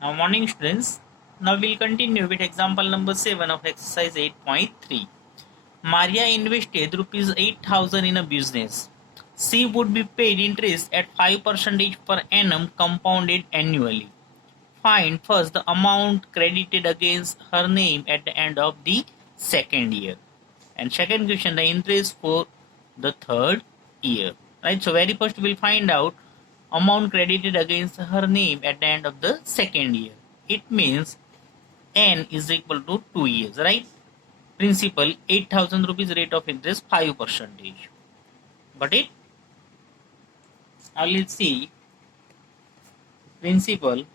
Now, morning students, now we'll continue with example number 7 of exercise 8.3. Maria invested rupees 8,000 in a business. She would be paid interest at 5% per annum compounded annually. Find first the amount credited against her name at the end of the second year. And second question, the interest for the third year. Right, so very first we'll find out amount credited against her name at the end of the second year. It means n is equal to 2 years, right? Principal 8,000 rupees, rate of interest 5%. But it, now let's see, principal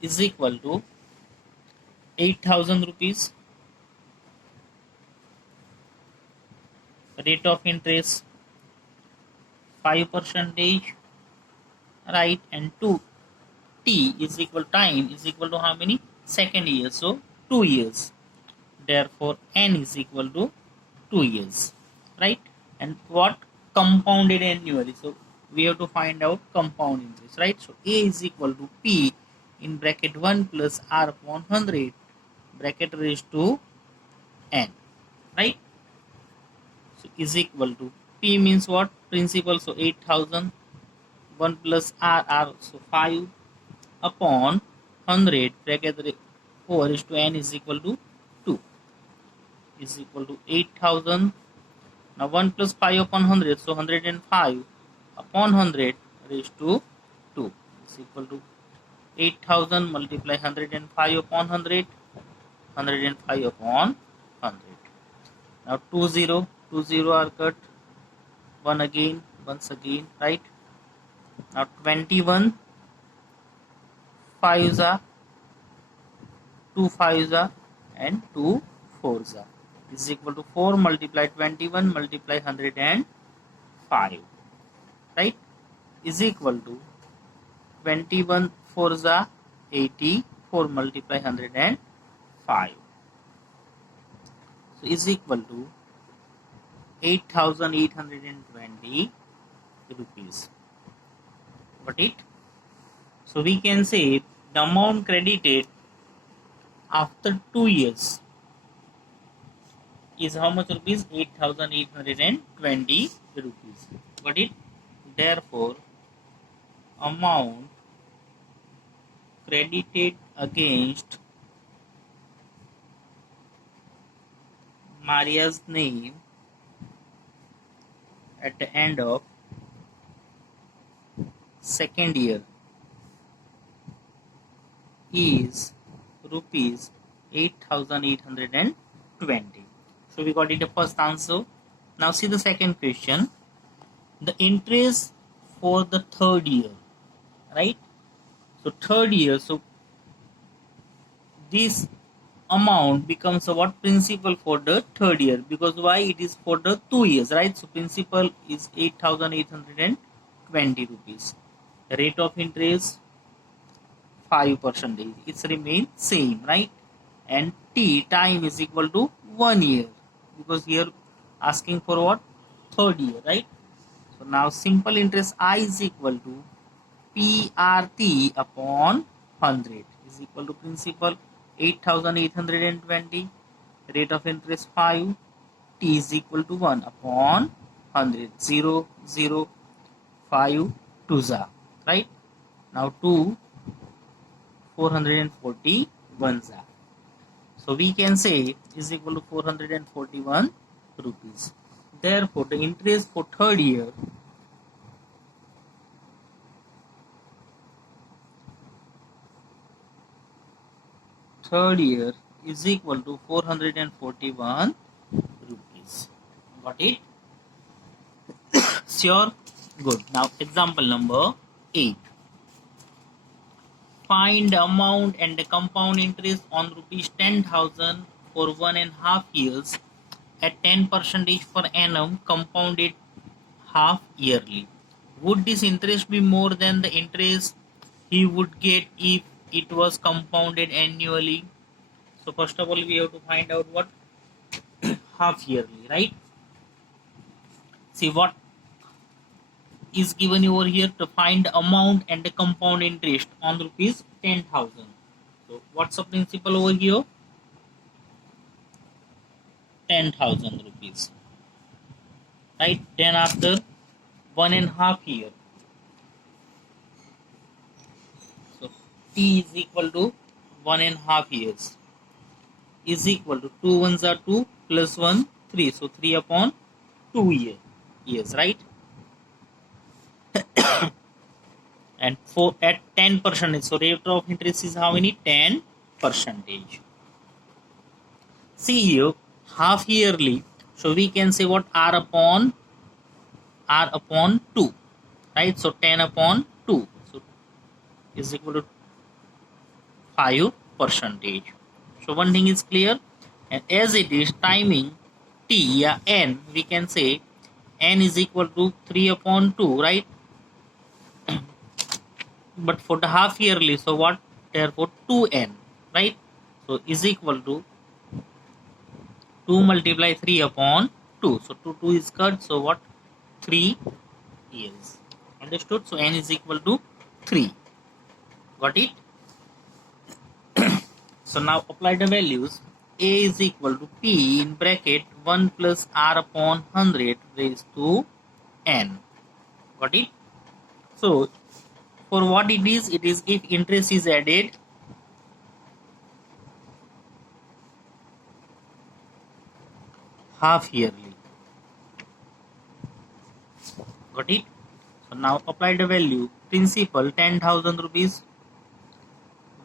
is equal to 8,000 rupees, rate of interest 5%, right? And 2 t is equal, time is equal to how many? Second year, so 2 years. Therefore n is equal to 2 years, right? And what? Compounded annually, so we have to find out compound interest, right? So a is equal to p in bracket 1 plus r upon 100 bracket raised to n, right? So is equal to p means what? Principal, so 8,000, 1 plus r, so 5 upon 100 bracket over is to n is equal to 2, is equal to 8,000. Now 1 plus 5 upon 100, so 105 upon 100 raised to 2 is equal to 8,000 multiply 105 upon 100, 105 upon 100. Now 2 are cut, 1 again, once again, right? Now 21 5s are, 2 5s are, and 2 4s are is equal to 4 multiply 21 multiply 105, right? Is equal to 21 4s are 80, 4 multiply 105, so is equal to 8,820 rupees. Got it? So we can say the amount credited after 2 years is how much rupees? 8,820 rupees. Got it? Therefore, amount credited against Maria's name at the end of second year is rupees 8,820. So we got it the first answer. Now see the second question. The interest for the third year, right? So third year, so this amount becomes a what? Principal for the third year, because why? It is for the 2 years, right? So principal is 8,820 rupees. Rate of interest 5%. It's remain same, right? And t, time is equal to 1 year, because here asking for what? Third year, right? So now simple interest I is equal to PRT upon 100 is equal to principal 8,820, rate of interest 5, t is equal to 1 upon 100, 0, 0, 5, 2 za, right? Now 2, 441 za. So we can say is equal to 441 rupees. Therefore, the interest for third year is equal to 441 rupees. Got it? Sure? Good. Now example number 8. Find the amount and the compound interest on rupees 10,000 for 1.5 years at 10% per annum compounded half yearly. Would this interest be more than the interest he would get if it was compounded annually? So first of all, we have to find out what? Half yearly, right? See what? is given over here to find the amount and the compound interest on rupees 10,000. So what's the principal over here? 10,000 rupees, right? Then after 1.5 year, so T is equal to 1.5 years is equal to 2 ones are 2 plus 1 3, so 3 upon 2 years, right? And for at 10%, so rate of interest is how many? 10%. See here, half yearly, so we can say what? R upon 2, right? So 10 upon 2, so is equal to 5%. So one thing is clear, and as it is timing T, N, we can say N is equal to 3 upon 2, right? But for the half yearly, so what? Therefore 2N, right? So is equal to 2 multiply 3 upon 2. So 2 is cut, so what? 3 years. Understood? So N is equal to 3. Got it? So now apply the values. A is equal to P in bracket 1 plus R upon 100 raised to N. Got it? So for what it is if interest is added half yearly. Got it? So now apply the value. Principal 10,000 rupees,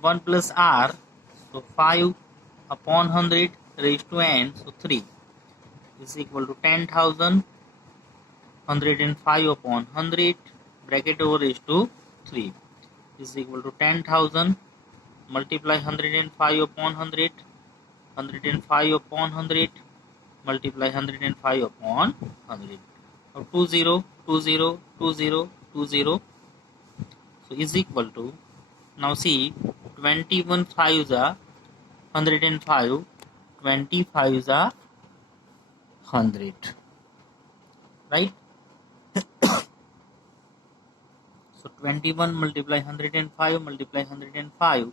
1 plus R, so 5 upon 100 raised to N, so 3 is equal to 10,000, 105 upon 100 bracket over raised to 3 is equal to 10,000 multiply 105 upon 100, 105 upon 100 multiply 105 upon 100. Now 20, 20, 20, 20, so is equal to, now see, 21 5s are 105, 25s are 100, right? So 21 multiply 105 multiply 105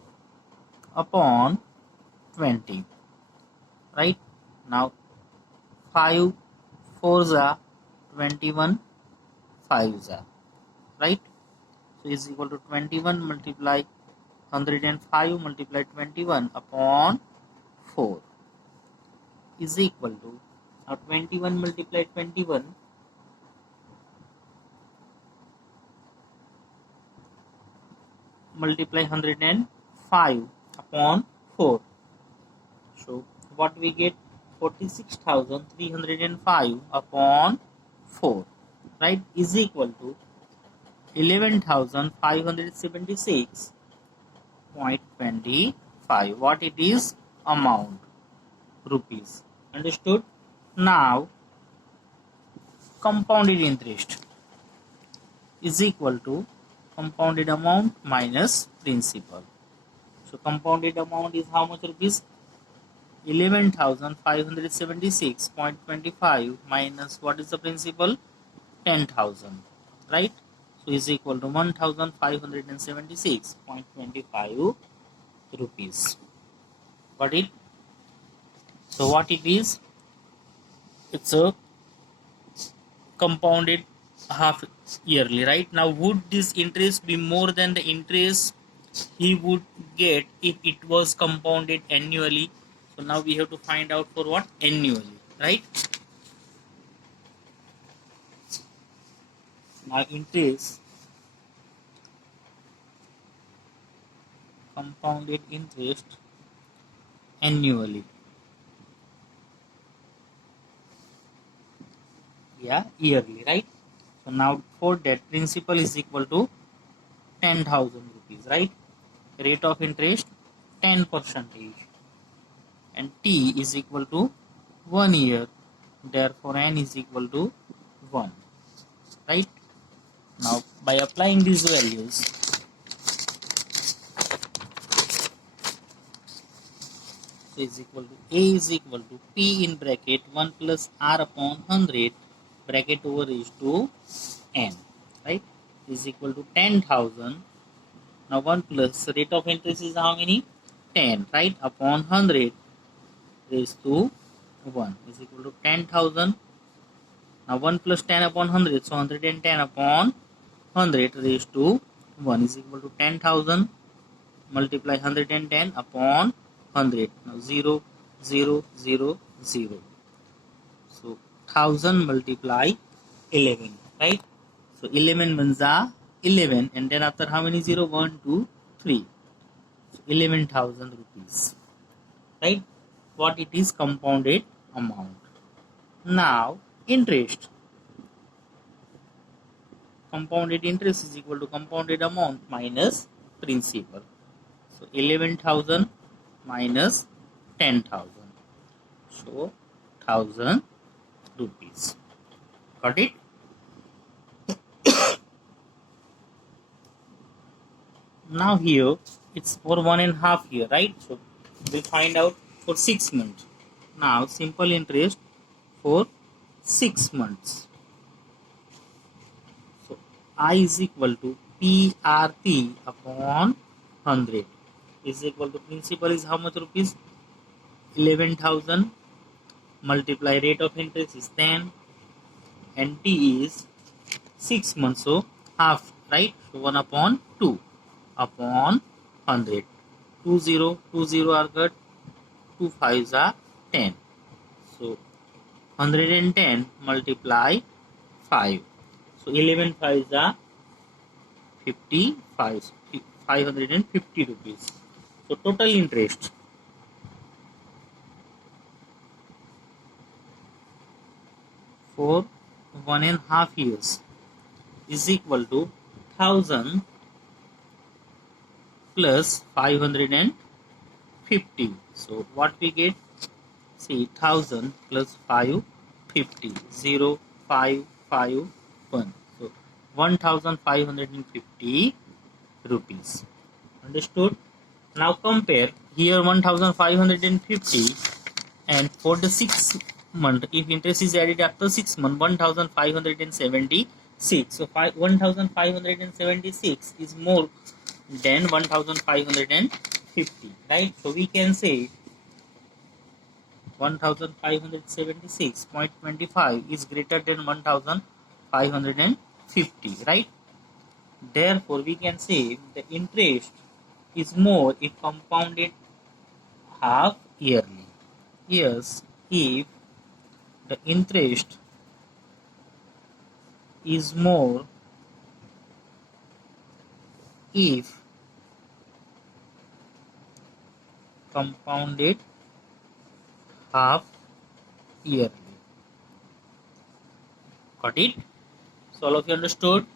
upon 20, right? Now 5 4s are 21 5s are, right? So is equal to 21 multiply 105 multiply 21 upon 4 is equal to, now 21 multiply 21 multiply 105 upon 4. So what we get? 46,305 upon 4, right, is equal to 11,576.25. What it is? Amount, rupees. Understood? Now compounded interest is equal to compounded amount minus principal. So compounded amount is how much rupees? 11,576.25 minus what is the principal? 10,000, right? So is equal to 1,576.25 rupees. Got it? So what it is? It's a compounded half yearly, right? Now would this interest be more than the interest he would get if it was compounded annually? So now we have to find out for what? Annually, right? Now interest, compounded interest annually, yearly, right? So now for that, principal is equal to 10,000 rupees, right? Rate of interest 10%, and T is equal to 1 year, therefore N is equal to 1, right? Now by applying these values, is equal to A is equal to P in bracket 1 plus R upon 100 bracket over is to N. right, is equal to 10,000. Now 1 plus rate of interest is how many? 10, right, upon 100 raised to 1 is equal to 10,000. Now 1 plus 10 upon 100, so 110 upon 100 raised to 1 is equal to 10,000. Multiply 110 upon 100. Now 0, 0, 0, 0. So 1000 multiply 11, right? So 11 ones are 11, and then after how many 0? 1, 2, 3. So 11,000 rupees, right? What it is? Compounded amount. Now interest. Compounded interest is equal to compounded amount minus principal. So 11,000 minus 10,000. So 1,000 rupees. Got it? Now here it's for 1.5 year, right? So we'll find out for 6 months. Now simple interest for 6 months. So I is equal to PRP upon 100 is equal to principal is how much rupees? 11,000. Multiply rate of interest is 10, and T is 6 months, so half, right? So 1 upon 2 upon 100. 2 0, 2 0 are cut, 2 5s are 10. So 110 multiply 5. So 11 5s are 55, 550 rupees. So total interest for 1.5 years is equal to 1,000 plus 550. So what we get? See, 1,000 plus 550. 0, 5, 5, 1. So 1,550 rupees. Understood? Now compare here 1,550, and for the 6 month, if interest is added after 6 months, 1,576. So 1,576 is more than 1,550, right? So we can say 1,576.25 is greater than 1,550, right? Therefore we can say the interest is more if compounded half yearly. Yes, if the interest is more if compounded half yearly. Got it? So all of you understood?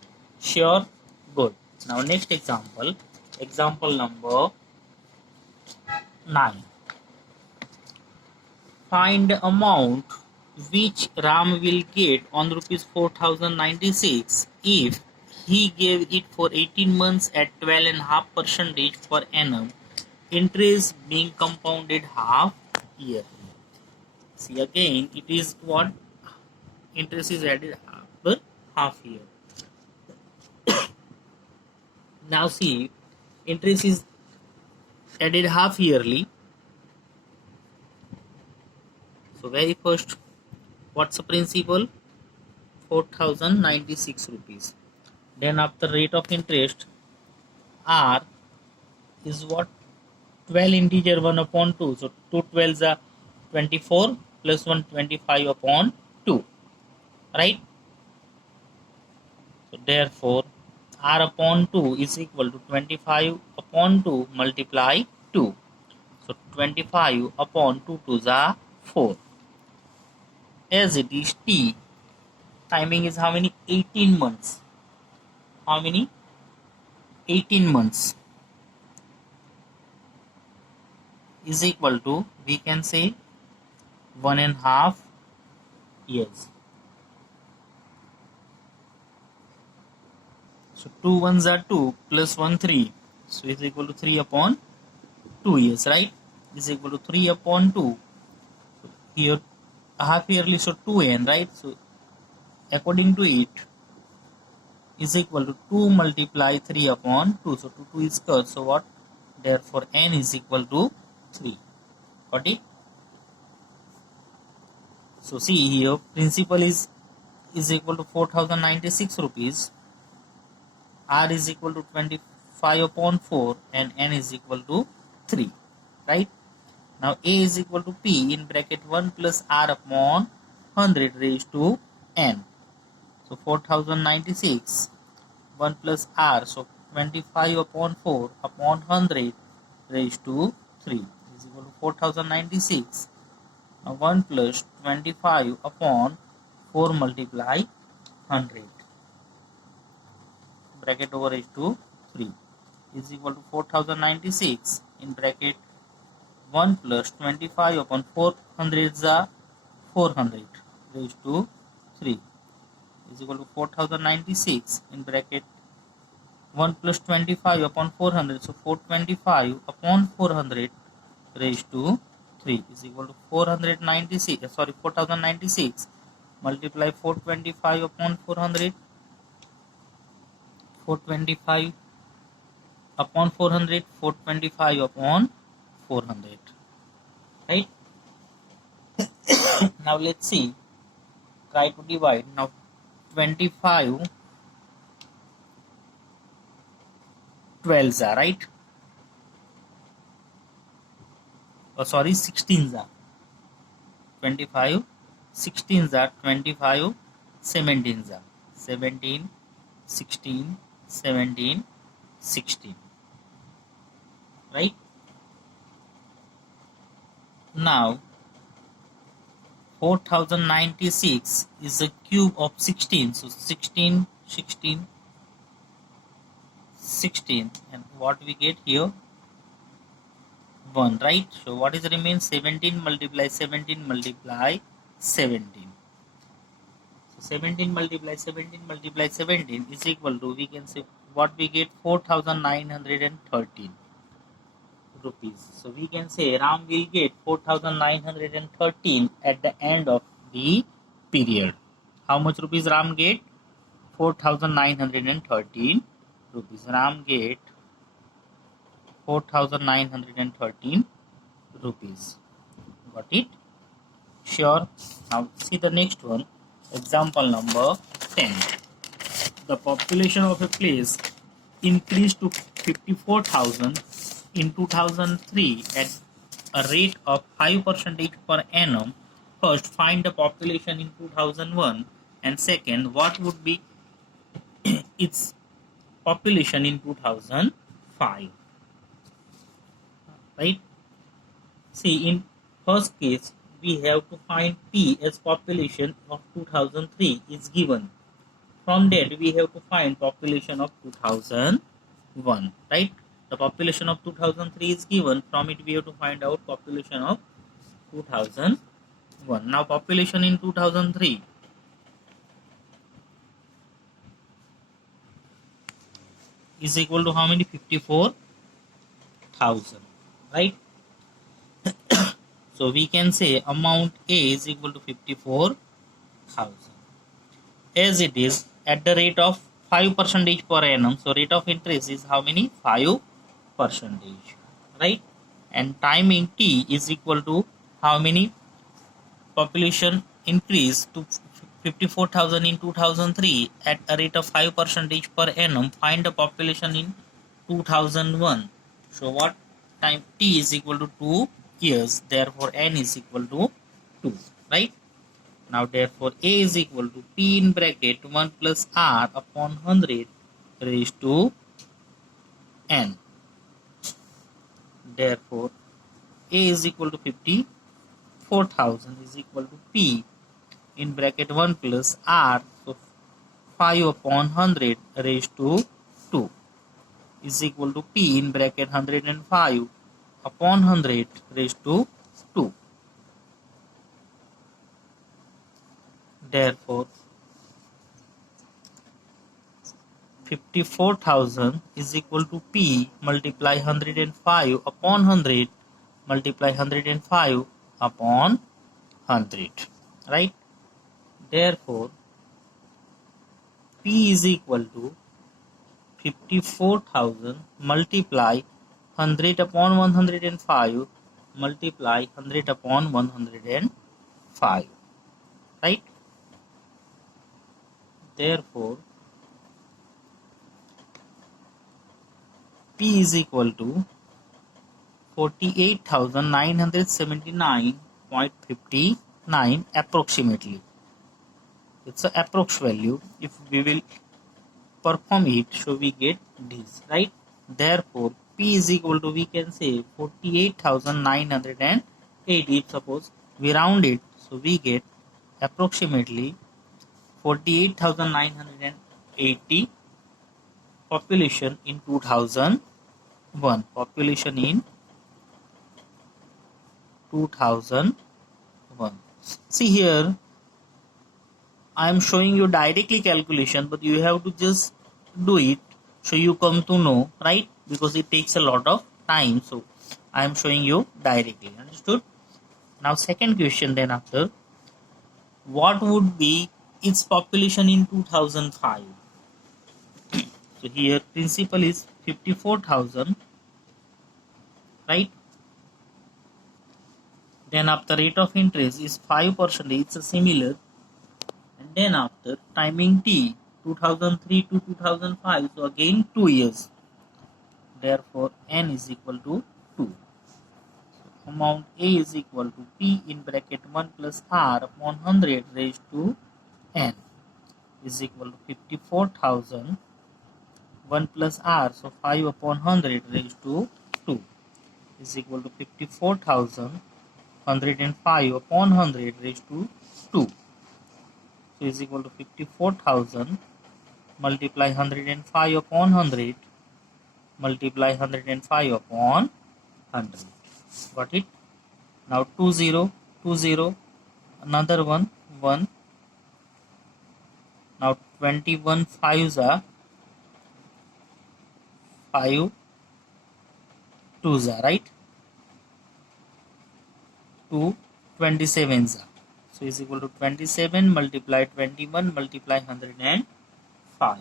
Sure? Good. Now next example. Example number 9. Find the amount which Ram will get on rupees 4,096 if he gave it for 18 months at 12.5% per annum, interest being compounded half yearly. See again, it is what? Interest is added after half year. Now see, interest is added half yearly. So very first, what's the principal? 4,096 rupees. Then after rate of interest, R is what? 12 integer 1 upon 2. So 2 12s are 24 plus 1 25 upon 2. Right? So therefore, R upon 2 is equal to 25 upon 2 multiply 2. So 25 upon 2 2s are 4. As it is T, timing is how many? 18 months. How many? 18 months is equal to, we can say, 1.5 years. So 2 ones are 2 plus 1 3. So is equal to 3 upon 2 years, right? Is equal to 3 upon 2. So here half yearly, so 2n, right? So according to it, is equal to 2 multiply 3 upon 2. So 2 is cut. So what? Therefore n is equal to 3. Got it? So see here, principal is equal to 4096 rupees. R is equal to 25 upon 4 and n is equal to 3. Right? Now A is equal to P in bracket 1 plus R upon 100 raised to n. So 4096 1 plus R, so 25 upon 4 upon 100 raised to 3 is equal to 4096. Now 1 plus 25 upon 4 multiply 100 bracket over raised to 3 is equal to 4096 in bracket 1 plus 25 upon 400 is 400 raised to 3 is equal to 4096 in bracket 1 plus 25 upon 400, so 425 upon 400 raised to 3 is equal to 496, 4096 multiply 425 upon 400, 425 upon 400, 425 upon 400, right? Now let's see, try to divide. Now 25 12s are, right? 16s are 25, 16s are 25, 17s are 17, 16, 17, 16, right? Now 4096 is a cube of 16, so 16, 16, 16, and what we get here? 1, right? So what is remain? 17 multiply 17 multiply 17. So 17 multiply 17 multiply 17 is equal to, we can say what we get, 4913 rupees. So we can say Ram will get 4913 at the end of the period. How much rupees Ram get? 4913 rupees. Ram get 4913 rupees. Got it? Sure. Now see the next one. Example number 10. The population of a place increased to 54,000 in 2003 at a rate of 5% per annum. First, find the population in 2001, and second, what would be its population in 2005. Right? See, in first case, we have to find P as population of 2003 is given. From that, we have to find population of 2001. Right? The population of 2003 is given. From it, we have to find out population of 2001. Now, population in 2003 is equal to how many? 54,000. Right? So we can say amount A is equal to 54,000. As it is at the rate of 5% per annum. So rate of interest is how many? 5%. Right? And timing T is equal to how many? Population increase to 54,000 in 2003 at a rate of 5% per annum. Find the population in 2001. So what time? T is equal to 2 years. Therefore n is equal to 2. Right? Now therefore A is equal to P in bracket 1 plus R upon 100 raised to n. Therefore A is equal to 54,000 is equal to P in bracket 1 plus R, so 5 upon 100 raised to 2 is equal to P in bracket 105 upon 100 raised to 2. Therefore 54,000 is equal to P multiply 105 upon 100 multiply 105 upon 100. Right? Therefore P is equal to 54,000 multiply 100 upon 105 multiply 100 upon 105, right? Therefore, P is equal to 48,979.59 approximately. It's an approx value. If we will perform it, so we get this, right? Therefore, P is equal to, we can say 48,980. Suppose we round it, so we get approximately 48,980 population in 2001. Population in 2001. See here, I am showing you directly calculation, but you have to just do it so you come to know, right? Because it takes a lot of time. So I am showing you directly. Understood? Now second question then after. What would be its population in 2005? So here principal is 54,000, right? Then after rate of interest is 5%. It's a similar. And then after timing T 2003 to 2005, so again 2 years. Therefore N is equal to 2. So amount A is equal to P in bracket 1 plus R upon 100 raised to N is equal to 54,000 1 plus R, so 5 upon 100 raised to 2 is equal to 54,000 105 upon 100 raised to 2. So is equal to 54,000 multiply 105 upon 100 multiply 105 upon 100. Got it? Now 20, 20, another one, 1. Now 21 5s are 5 2s are, right? 2 27s are. So is equal to 27 multiply 21 multiply 105.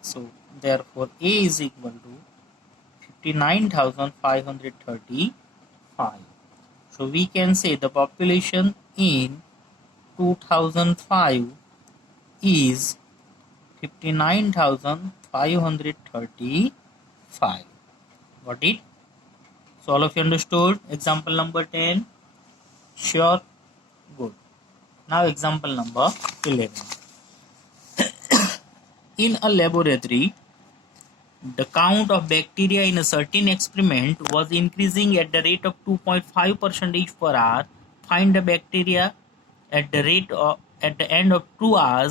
So therefore A is equal to 59,535. So we can say the population in 2005 is 59,535. Got it? So all of you understood? Example number 10. Sure? Good. Now example number 11. In a laboratory, the count of bacteria in a certain experiment was increasing at the rate of 2.5% per hour. Find the bacteria at the end of 2 hours